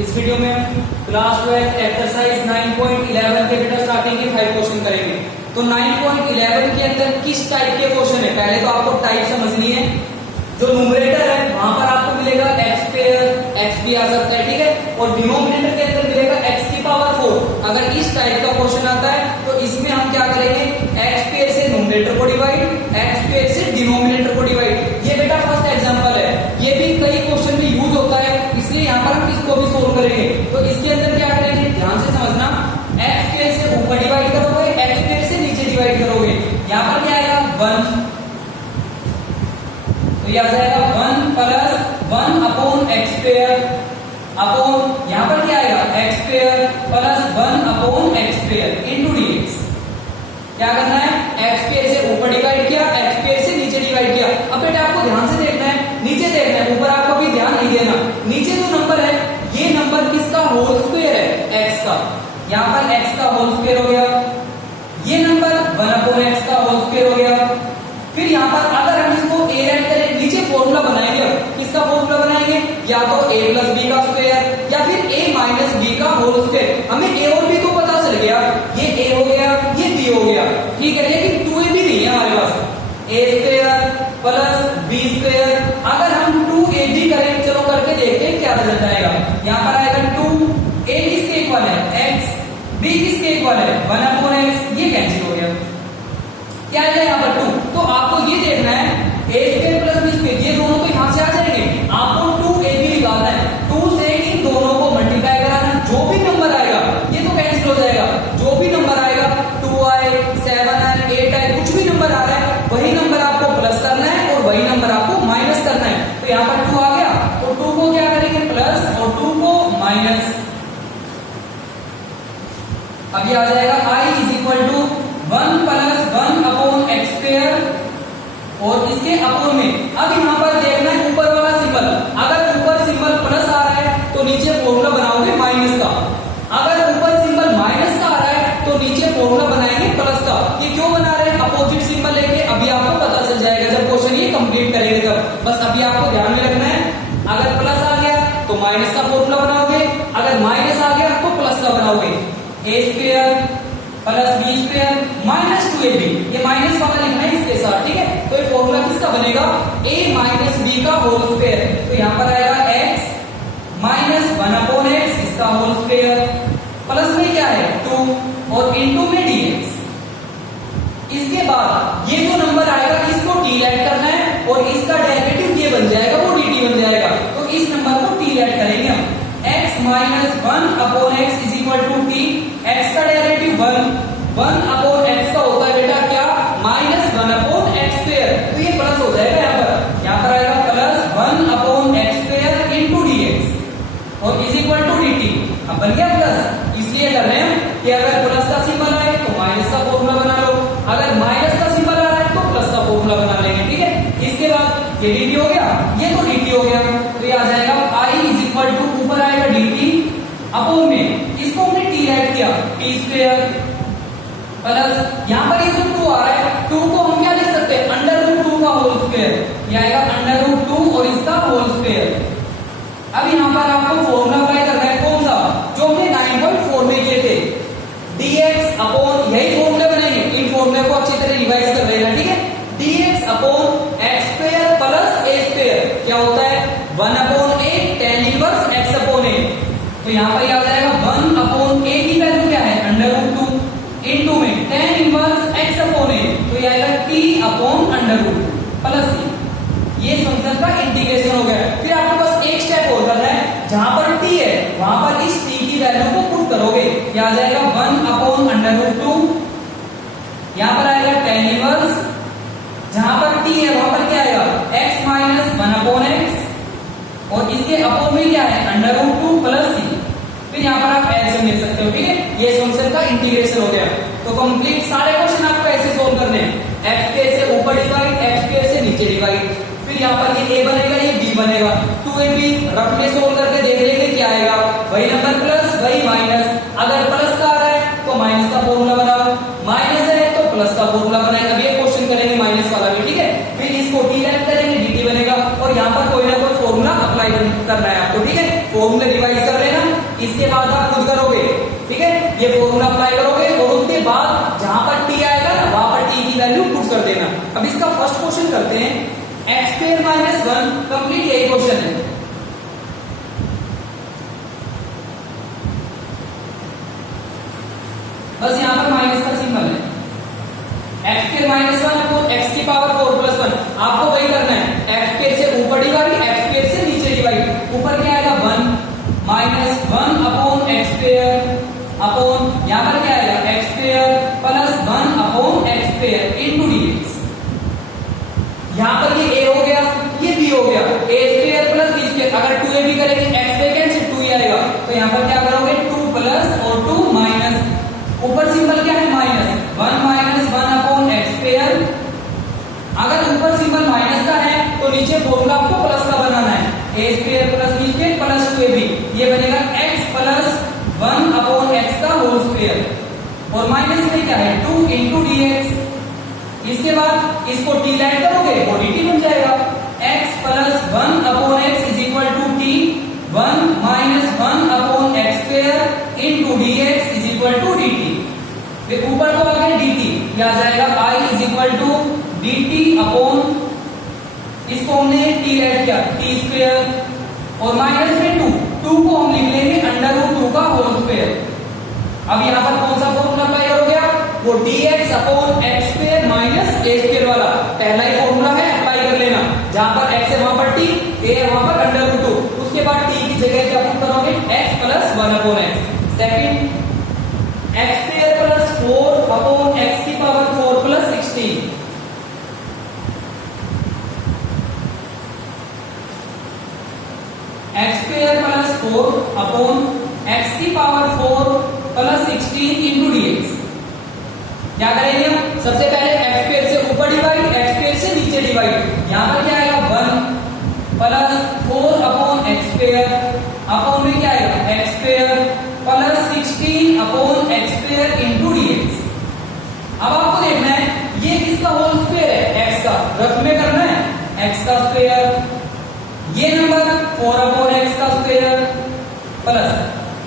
इस वीडियो में हम क्लास 12 एक्सरसाइज 9.11 के बेटा स्टार्टिंग के 5 क्वेश्चन करेंगे। तो 9.11 के अंदर किस टाइप के क्वेश्चन है, पहले तो आपको टाइप समझनी है। जो न्यूमरेटर है वहां पर आपको मिलेगा एक्स स्क्वायर, एक्स भी आ सकता है, ठीक है, और डिनोमिनेटर के अंदर मिलेगा एक्स की पावर 4। अगर इस टाइप का क्वेश्चन आता है तो इसमें हम क्या करेंगे, एक्स स्क्वायर से न्यूमरेटर को डिवाइड, एक्स स्क्वायर से डिनोमिनेटर को डिवाइड। ये बेटा फर्स्ट एग्जांपल है, ये भी कई क्वेश्चन में यूज होता है, इसलिए यहाँ पर हम इसको भी सोल्व करेंगे। तो इसके अंदर क्या करेंगे, ध्यान से समझना, एक्स स्क्वायर से ऊपर डिवाइड करोगे, एक्स स्क्वायर से नीचे डिवाइड करोगे। यहाँ पर क्या आएगा 1, तो ये आ जाएगा 1 plus 1 upon x square upon यहाँ पर क्या आएगा x square plus 1 upon x square into dx. क्या करना है, एक्स स्क्वायर से ऊपर डिवाइड किया, एक्स स्क्वायर से नीचे डिवाइड किया। अब बेटा आपको ध्यान से देखना है, नीचे देखना है, ऊपर आपको भी ध्यान नहीं देना। नीचे जो नंबर है ये नंबर किसका होल स्क्वायर है, एक्स का। यहाँ पर एक्स का होल स्क्वायर हो गया, ये नंबर 1 अपॉन एक्स का होल स्क्वायर हो गया। फिर यहाँ पर अगर हम इसको ए ऐड करें, नीचे फॉर्मूला बनाएंगे, किसका फॉर्मूला बनाएंगे, या तो a प्लस बी का स्क्वायर या फिर a माइनस बी का होल स्क्वायर। हमें a और b तो पता चल गया, ये a हो गया, ये b हो गया, ठीक है, लेकिन 2ab नहीं है हमारे पास। a square plus b square, अगर हम 2ab करें, चलो करके देखते हैं क्या रिजल्ट आएगा। यहाँ पर आएगा 2, a किसके इक्वल है x, b किसके इक्वल है 1 अपॉन x, ये कैंसिल हो गया, क्या आएगा यहाँ पर 2। तो आपको ये देखना है a square plus b square, ये दोनों तो यहाँ से आ जाएंगे, आपको 2ab निकालना है, 2 से इन दोनों को मल्टीप्लाई कराना, जो भी नंबर आएगा ये तो कैंसिल हो जाएगा, जो भी नंबर आएगा 2 आए, 7 आए, 8 आए, कुछ भी नंबर आ रहा है वही नंबर आपको प्लस करना है और वही नंबर आपको माइनस करना है। तो यहाँ पर 2 आ गया, तो 2 को क्या करेंगे प्लस और 2 को माइनस। अभी आ जाएगा i is equal to 1 plus 1 upon x square, और इसके अपॉन में अब यहाँ पर देखना है ऊपर वाला सिंबल, अगर ऊपर सिंबल प्लस आ रहा है तो नीचे फॉर्मूला बनाओगे माइनस का, अगर ऊपर सिंबल माइनस का आ रहा है तो नीचे फॉर्मूला बनाएंगे प्लस का। ये क्यों बना रहे हैं, अपोजिट सिंबल लेके, अभी आपको पता चल जाएगा जब क्वेश्चन ये कंप्लीट करेंगे तब। बस अभी आपको ध्यान में रखना है, अगर प्लस आ गया तो माइनस का फॉर्मूला बनाओगे, अगर माइनस आ गया तो प्लस का बनाओगे। A square plus B square minus 2ab, ये माइनस वाला लिखना है इसके साथ, ठीक है। तो ये फॉर्मूला किसका बनेगा, a माइनस बी का होल स्क्वायर। तो यहाँ पर आएगा x माइनस 1 अपॉन x, इसका होल स्क्वायर, प्लस में क्या है 2 और इनटू में dx। इसके बाद ये जो नंबर आएगा इसको t ऐड करना है और इसका डेरिवेटिव ये बन जाएगा, वो dt बन जाएगा। तो इस नंबर को t ऐड करेंगे हम, x minus 1 upon x is equal to t, x का डेरिवेटिव 1 अपॉन x का होता है बेटा क्या, माइनस 1 अपॉन x स्क्वायर, तो ये प्लस हो जाएगा यहाँ पर आएगा plus 1 upon x square into dx और इज इक्वल टू dt। अब बन गया प्लस, इसलिए कर रहे हैं कि अगर प्लस का सिंबल आए तो माइनस का फॉर्मूला बना लो, अगर माइनस का सिंबल आ रहा है तो प्लस का फॉर्मूला बना लेंगे, ठीक है। इसके बाद ये dt हो गया, ये तो dt हो गया, तो ये आ जाएगा i इज इक्वल टू, ऊपर आएगा dt अपॉन में, इसको हमने t ऐड किया, t स्क्वायर प्लस यहाँ पर ये जो 2 आ रहा है, 2 को हम क्या लिख सकते हैं, अंडर रूट 2 का होल स्क्वायर, ये आएगा अंडर रूट 2 और इसका होल स्क्वायर। अब यहाँ पर आपको फॉर्मूला अप्लाई करना है, कौन सा, जो हमने 9.4 में किए थे, dx अपॉन, यही फॉर्मूले बनेंगे, इन फॉर्मूले को अच्छी तरह रिवाइज कर लेना, ठीक है। dx upon x square plus A square क्या होता है 1 upon a tan inverse x upon a। तो यहाँ पर आ जाएगा 1 अपॉन a की वैल्यू क्या है अंडर रूट 2 इनटू में tan inverse x upon a, तो ये आएगा t upon under root plus c। ये फंक्शन का इंटीग्रेशन हो गया। फिर आपके पास एक स्टेप और करना है, जहां पर t है वहां पर इस t की वैल्यू को पुट करोगे, ये आ जाएगा 1 अपॉन अंडर रूट 2, यहाँ पर आएगा tan इनवर्स, जहां पर t है वहां पर क्या आएगा x माइनस 1 अपॉन x और इसके अपॉन में क्या है अंडर रूट 2 प्लस c। फिर यहाँ पर आप एलसीएम ले सकते हो, ठीक है। ये फंक्शन का इंटीग्रेशन हो गया। तो कंप्लीट सारे क्वेश्चन आपको ऐसे सोल्व करने हैं, एक्स स्क्वायर से ऊपर डिवाइड, एक्स स्क्वायर से नीचे डिवाइड, फिर यहाँ पर ये a बनेगा, ये b बनेगा, 2ab रफ में सोल्व करके देख लेंगे क्या आएगा, वही नंबर प्लस वही माइनस, अगर प्लस का आ रहा है तो माइनस का फॉर्मूला बनाओ, माइनस है तो प्लस का फॉर्मूला बनाए। अब ये क्वेश्चन करेंगे माइनस वाला भी, ठीक है। फिर इसको t ऐड करेंगे, dt बनेगा, और यहाँ पर कोई ना कोई फॉर्मूला अप्लाई करना है आपको, ठीक है। फॉर्मूला रिवाइज कर लेना, ये फॉर्मूला अप्लाई करोगे और उसके बाद जहां पर टी आएगा ना वहां पर टी की वैल्यू पुट कर देना। अब इसका फर्स्ट क्वेश्चन करते हैं, एक्स स्क्वायर माइनस 1 कंप्लीट यही क्वेश्चन है। बस यहां पर माइनस का सिंबल है, x square minus 1 upon X की पावर 4 प्लस 1। आपको वही करना है, एक्स स्क्वायर से ऊपर डिवाइड, एक्स स्क्वायर से नीचे डिवाइड। ऊपर क्या आएगा 1 minus 1 upon x square upon यहां पर क्या आएगा x square plus 1 upon x square into dx. यहां पर ये a हो गया, ये b हो गया, a square plus b square. अगर 2a भी करेंगे x वैकेंट से 2 ही आएगा, तो यहां पर क्या करोगे 2 प्लस और 2 माइनस, ऊपर सिंबल क्या है minus, 1 minus 1 upon x square. अगर ऊपर सिंबल माइनस का है तो नीचे फॉर्मूला आपको प्लस का बनाना है, a square plus b square plus 2ab। ये बनेगा x प्लस 1 अपॉन एक्स का होल स्क्वायर, और माइनस में क्या है 2 इंटू dx। इसके बाद इसको t लाइन करोगे वो dt बन जाएगा, x plus 1 upon x is equal to t 1 minus 1 upon x square into dx is equal to dt। फिर ऊपर तो आ गया dt, ये आ जाएगा i is equal to dt upon, इसको हमने t ऐड किया t स्क्वायर, और माइनस में 2 को हम लिख लेंगे अंडर रूट 2 का होल स्क्वायर। अब यहाँ पर कौन सा फॉर्मूला अप्लाई करोगे आप, वो dx upon x square minus a square वाला पहला ही फॉर्मूला है, अप्लाई कर लेना। जहां पर x है वहां पर t, a है वहां पर अंडर रूट 2, उसके बाद t की जगह क्या पुट करोगे x plus 1 upon x। Second X square plus 4 upon X की power 4 plus 16। X square plus 4 upon X की पावर 4 प्लस 16 इंटू डीएक्स। क्या करेंगे हम, सबसे पहले एक्स स्क्वायर से ऊपर डिवाइड, एक्स स्क्वायर से नीचे डिवाइड। यहां पर क्या आएगा 1 plus 4 upon x square upon में क्या आएगा x square plus 16 upon x square into dx. अब आपको देखना है ये किसका होल स्क्वायर है, एक्स का, रफ में करना है एक्स का स्क्वायर, ये नंबर 4 अपॉन एक्स का square plus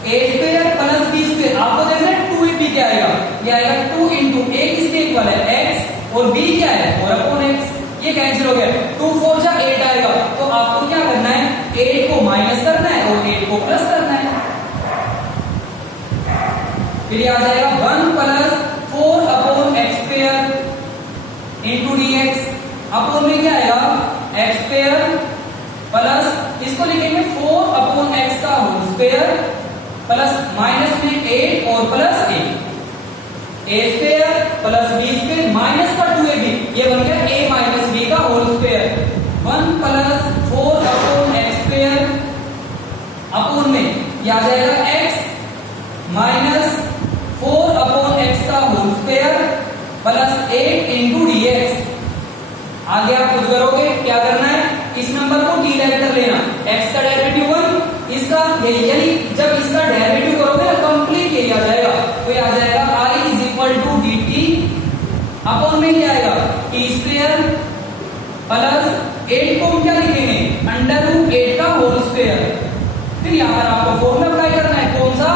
a square plus b square. आपको देखना है 2ab क्या आएगा, ये आएगा 2 इंटू a किसके इक्वल है x, और b क्या है 4 अपॉन x। ये कैंसिल हो गया, 2 4 जा 8 आएगा। तो आपको क्या करना है, 8 को माइनस करना है और 8 को प्लस करना है। फिर ये आ जाएगा 1 plus 4 upon x square into dx upon में क्या आएगा एक्स स्क्वायर प्लस, इसको लिखेंगे 4 अपॉन एक्स का होल स्क्वायर प्लस माइनस में 8 और plus a square plus b square minus का 2ab, ये बन गया a माइनस b का whole square. 1 plus 4 upon x square upon में ये आ जाएगा x माइनस 4 अपॉन एक्स का whole square plus 8 into dx। आगे आप खुद करोगे, क्या करना है इस नंबर को t लैग कर लेना, x का डेरिवेटिव 1, इसका यानी जब इसका डेरिवेटिव करोगे ना कंप्लीट यही आ जाएगा, तो ये आ जाएगा i is equal to dt upon में क्या आएगा t स्क्वायर प्लस 8 को हम क्या लिखेंगे अंडर रूट 8 का होल स्क्वायर। फिर यहाँ पर आपको फॉर्मूला अप्लाई करना है, कौन सा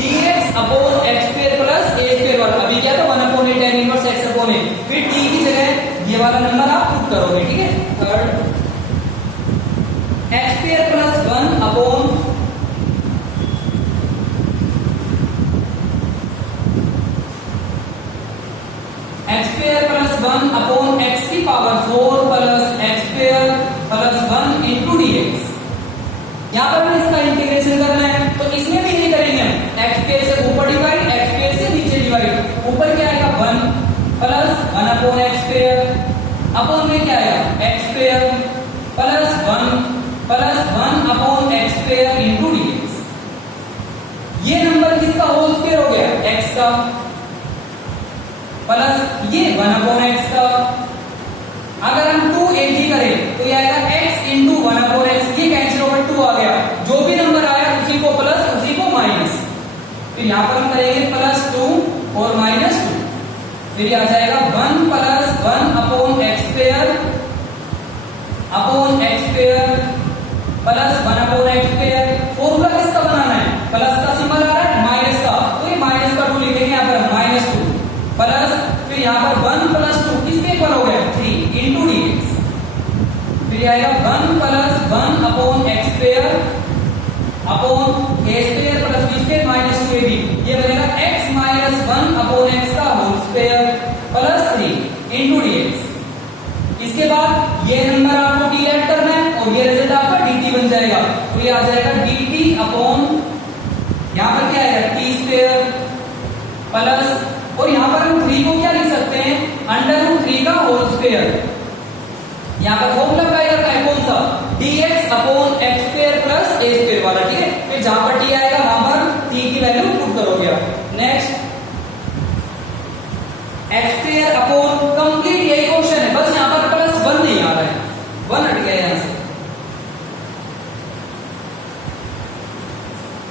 dx upon x square plus a square वाला। अभी क्या था 1 upon a tan inverse x upon a, फिर t की जगह ये वाला नंबर आप पुट करोगे, ठीक है। Third X square plus 1 upon x square plus 1 upon X की power 4 plus X square plus 1 into dx। यहां पर हमें इसका इंटीग्रेशन करना है, तो इसमें भी यही करेंगे हम, एक्स स्क्वायर से ऊपर डिवाइड, एक्स स्क्वायर से नीचे डिवाइड। ऊपर क्या आएगा 1 plus 1 upon x square upon में क्या आएगा x square plus 1 upon x square into dx। ये नंबर किसका होल स्क्वायर हो गया x का, प्लस ये 1 अपॉन x का। अगर हम 2ab करें तो ये आएगा x इंटू 1 अपॉन x, ये कैंसिल होकर 2 आ गया, जो भी नंबर आया उसी को प्लस उसी को माइनस। फिर यहां पर हम करेंगे प्लस 2 और माइनस 2, फिर आ जाएगा 1 plus 1 upon x square plus 1 upon x square. Formula किसका बनाना है, प्लस का सिंबल आ रहा है माइनस का, तो ये माइनस का ये आएगा 1 plus 1 upon x square upon A square plus B square minus 2ab, ये बनेगा x माइनस 1 अपॉन एक्स का whole square plus 3 into dx। इसके बाद ये नंबर आपको डी ऐड करना है और ये रिजल्ट आपका dt बन जाएगा, तो ये आ जाएगा dt अपॉन यहां पर क्या आएगा t स्क्वायर प्लस और यहां पर हम 3 को क्या लिख सकते हैं अंडर रूट 3 का होल स्क्वायर। यहां पर फॉर्मूला अप्लाई करना है कौन सा dx upon x square plus a square वाला, ठीक है। फिर जहां पर t आएगा वहां पर t की वैल्यू पुट करोगे आप। Next x square upon complete यही क्वेश्चन है, बस यहां पर प्लस 1 नहीं आ रहा है, 1 हट गया यहां से।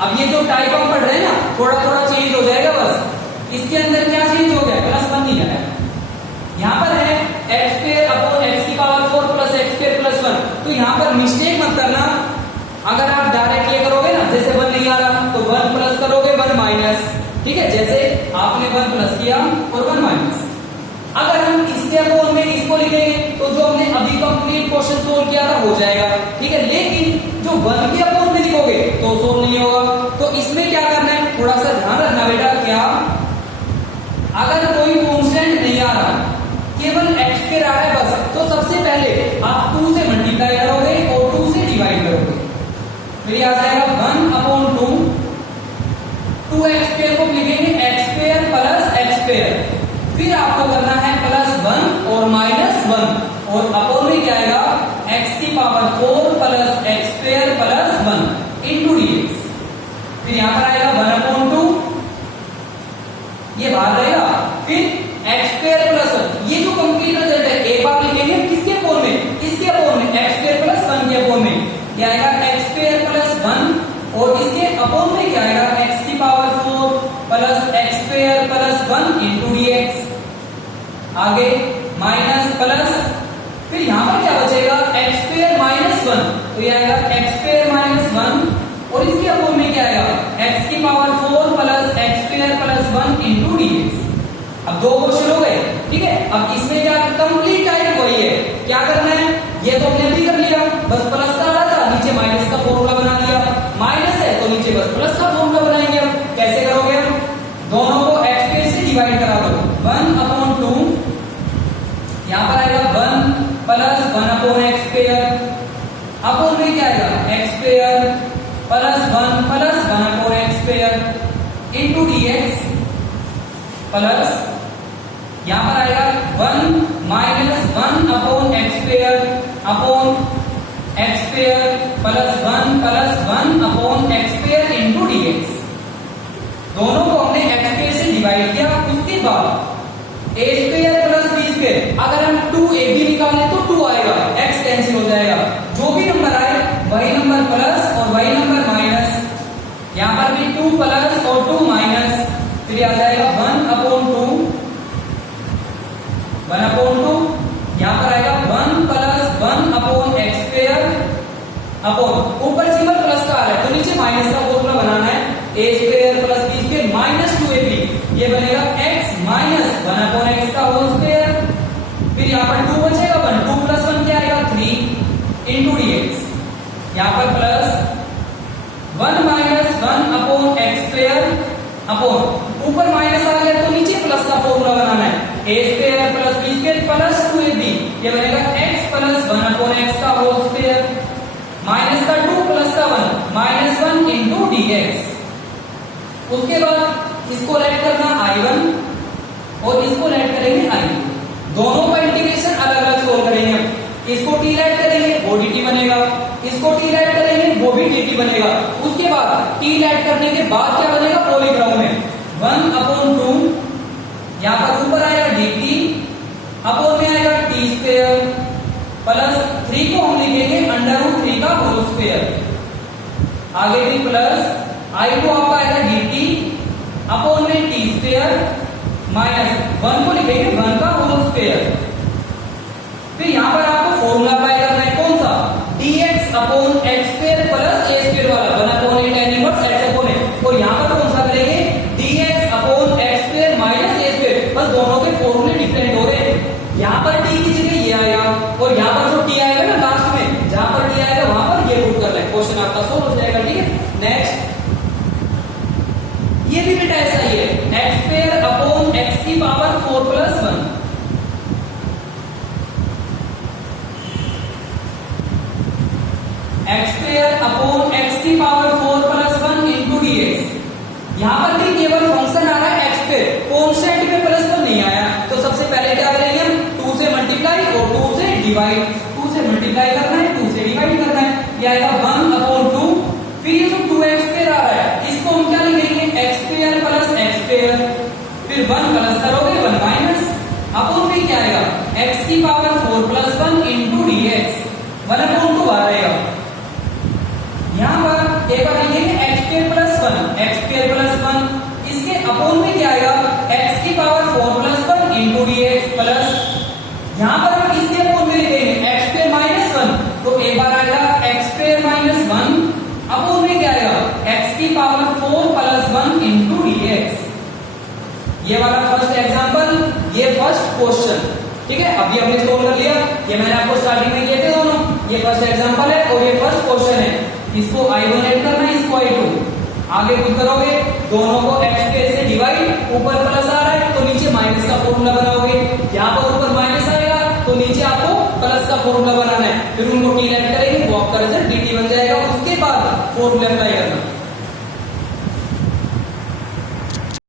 अब ये जो टाइप हम पढ़ रहे हैं ना थोड़ा थोड़ा चेंज हो जाएगा, बस इसके अंदर क्या चेंज हो गया प्लस 1 नहीं आया। यहां पर है x स्क्वायर अपॉन x की power 4 plus x square plus 1, तो यहां पर मिस्टेक मत करना। अगर आप डायरेक्ट ये करोगे ना जैसे 1 नहीं आ रहा तो 1 प्लस करोगे 1 माइनस, ठीक है, जैसे आपने 1 प्लस किया और 1 माइनस। अगर हम इसके अपोन में इसको लिखेंगे तो जो हमने अभी कंप्लीट क्वेश्चन सोल्व किया था हो जाएगा, ठीक है। लेकिन जो 1 के अपोन में लिखोगे तो सोल्व नहीं होगा। तो इसमें क्या करना है थोड़ा सा ध्यान रखना बेटा, क्या अगर कोई कांस्टेंट नहीं आ रहा केवल x स्क्वायर आ रहा है बस, तो सबसे पहले आप 2 से मल्टीप्लाई करोगे और 2 से डिवाइड करोगे, फिर आ जाएगा 1 अपॉन 2, 2x स्क्वायर को लिखेंगे x square plus x square, फिर आपको करना है प्लस 1 और माइनस 1 और अपॉन में क्या आएगा x की power 4 plus x square plus 1 into dx। फिर यहां पर आएगा 1 अपॉन 2, ये बाहर रहेगा, फिर x स्क्वायर प्लस 1, ये जो कंप्लीट रिजल्ट है एक बार लिखेंगे किसके अपोन में, इसके अपोन में x स्क्वायर प्लस 1 के अपोन में क्या आएगा x स्क्वायर प्लस 1 और इसके अपोन में क्या आएगा x की power 4 plus x square plus 1 into dx। आगे माइनस प्लस, फिर यहां पर क्या बचेगा x स्क्वायर माइनस 1, तो ये आएगा x स्क्वायर माइनस 1 और इसके अपोन में क्या आएगा x की power 4 plus x square plus 1 into dx। अब 2 क्वेश्चन हो गए, ठीक है। अब इसमें क्या कंप्लीट टाइप वही है, क्या करना है ये तो हमने भी कर लिया, बस प्लस का आ रहा था नीचे माइनस का फॉर्मूला बना दिया, माइनस है तो नीचे बस प्लस का फॉर्मूला बनाएंगे। अब कैसे करोगे, दोनों को x स्क्वायर से डिवाइड करा दो, 1 अपॉन 2, यहां पर आएगा 1 plus 1 upon x square, upon में क्या आएगा x square plus 1 upon x square into dx plus यहां पर आएगा 1 minus 1 upon x square upon x square plus 1 upon x square into dx। दोनों को हमने x स्क्वायर से डिवाइड किया, उसके बाद a square plus b square, अगर हम 2ab निकालें तो 2 आएगा, x कैंसिल हो जाएगा, जो भी नंबर आए वही नंबर प्लस और वही नंबर माइनस, यहां पर भी 2 प्लस और 2 माइनस, फिर आ जाएगा 1 अपॉन 2, यहां पर आएगा 1 plus 1 upon x square upon ऊपर सिंबल प्लस का आ रहा है तो नीचे माइनस का फॉर्मूला बनाना है, a square plus b square minus 2ab, ये बनेगा x माइनस 1 अपॉन x का होल स्क्वायर, फिर यहां पर 2 बचेगा 1, 2 प्लस 1 क्या आएगा 3 इंटू dx। यहां पर plus 1 minus 1 upon x square upon ऊपर माइनस आ गया तो नीचे प्लस का फॉर्मूला बनाना है, a square plus b square plus 2ab, ये बनेगा x प्लस 1 अपॉन x का होल स्क्वायर माइनस का 2 प्लस का 1 माइनस 1 इंटू dx। उसके बाद इसको ऐड करना i1 और इसको ऐड करेंगे i2, दोनों का इंटीग्रेशन अलग अलग सोल्व करेंगे। इसको t ऐड करेंगे वो dt बनेगा, इसको t ऐड करेंगे वो भी dt बनेगा। उसके बाद t ऐड करने के बाद क्या बनेगा वो लिख रहा हूं मैं 1 अपॉन 2, यहां पर ऊपर आएगा dt अपॉन में आएगा t स्क्वायर प्लस 3 को हम लिखेंगे अंडर रूट 3 का होल स्क्वायर, आगे भी प्लस i2 आपका आएगा dt अपॉन में t स्क्वायर माइनस 1 को लिखेंगे 1 का होल स्क्वायर। फिर यहां पर आपको फॉर्मूला अप्लाई करना है कौन सा dx upon x square plus a square वाला 1 upon a tan inverse x upon a, और यहां पर कौन सा करेंगे dx upon x square minus a square, बस दोनों के फॉर्मूले डिफरेंट हो रहे हैं। यहां पर t की जगह ये आएगा और यहां पर जो t आएगा ना लास्ट में ये भी बेटा ऐसा ही है, एक्स स्क्वायर अपॉन एक्स की power 4 plus 1। X square upon X की पावर 4 प्लस 1 इंटू डीएक्स। यहां पर भी केवल फंक्शन आ रहा है एक्स पे, कांस्टेंट पे प्लस 1 नहीं आया, तो सबसे पहले क्या करेंगे हम, 2 से मल्टीप्लाई और 2 से डिवाइड। 2 से मल्टीप्लाई करना है, 2 से डिवाइड करना है, ये आएगा 1 अपॉन 2। फिर ये जो 2x स्क्वायर आ रहा है इसको हम क्या लिखेंगे, x square plus x square, फिर 1 प्लस करोगे 1 माइनस अपॉन में क्या आएगा, x की power 4 plus 1 into dx, 1 upon 2 आ रहेगा। यहां पर एक बार लिखेंगे x square plus 1, x square plus 1, इसके अपॉन में क्या आएगा, x की power 4 plus 1 into dx plus, यहां पर हम इसके अपॉन में लिखेंगे x स्क्वायर माइनस 1, तो एक बार आएगा x स्क्वायर माइनस 1 अपॉन में क्या आएगा, x की पावर 4 प्लस 1 इंटू dx। ये वाला फर्स्ट एग्जांपल, ये फर्स्ट क्वेश्चन, ठीक है। अभी हमने सोल्व कर लिया, ये मैंने आपको स्टार्टिंग में किए थे दोनों, ये फर्स्ट एग्जांपल है और ये फर्स्ट क्वेश्चन है। इसको I1 ऐड करना है, इसको I2, आगे कुछ करोगे, दोनों को x स्क्वायर से डिवाइड, ऊपर प्लस आ रहा है तो नीचे माइनस का फॉर्मूला बनाओगे, यहाँ पर ऊपर माइनस आएगा तो नीचे आपको प्लस का फॉर्मूला बनाना है, फिर उनको टी ऐड करेंगे, वॉक का रिजल्ट dt बन जाएगा, उसके बाद फॉर्मूला अप्लाई करना।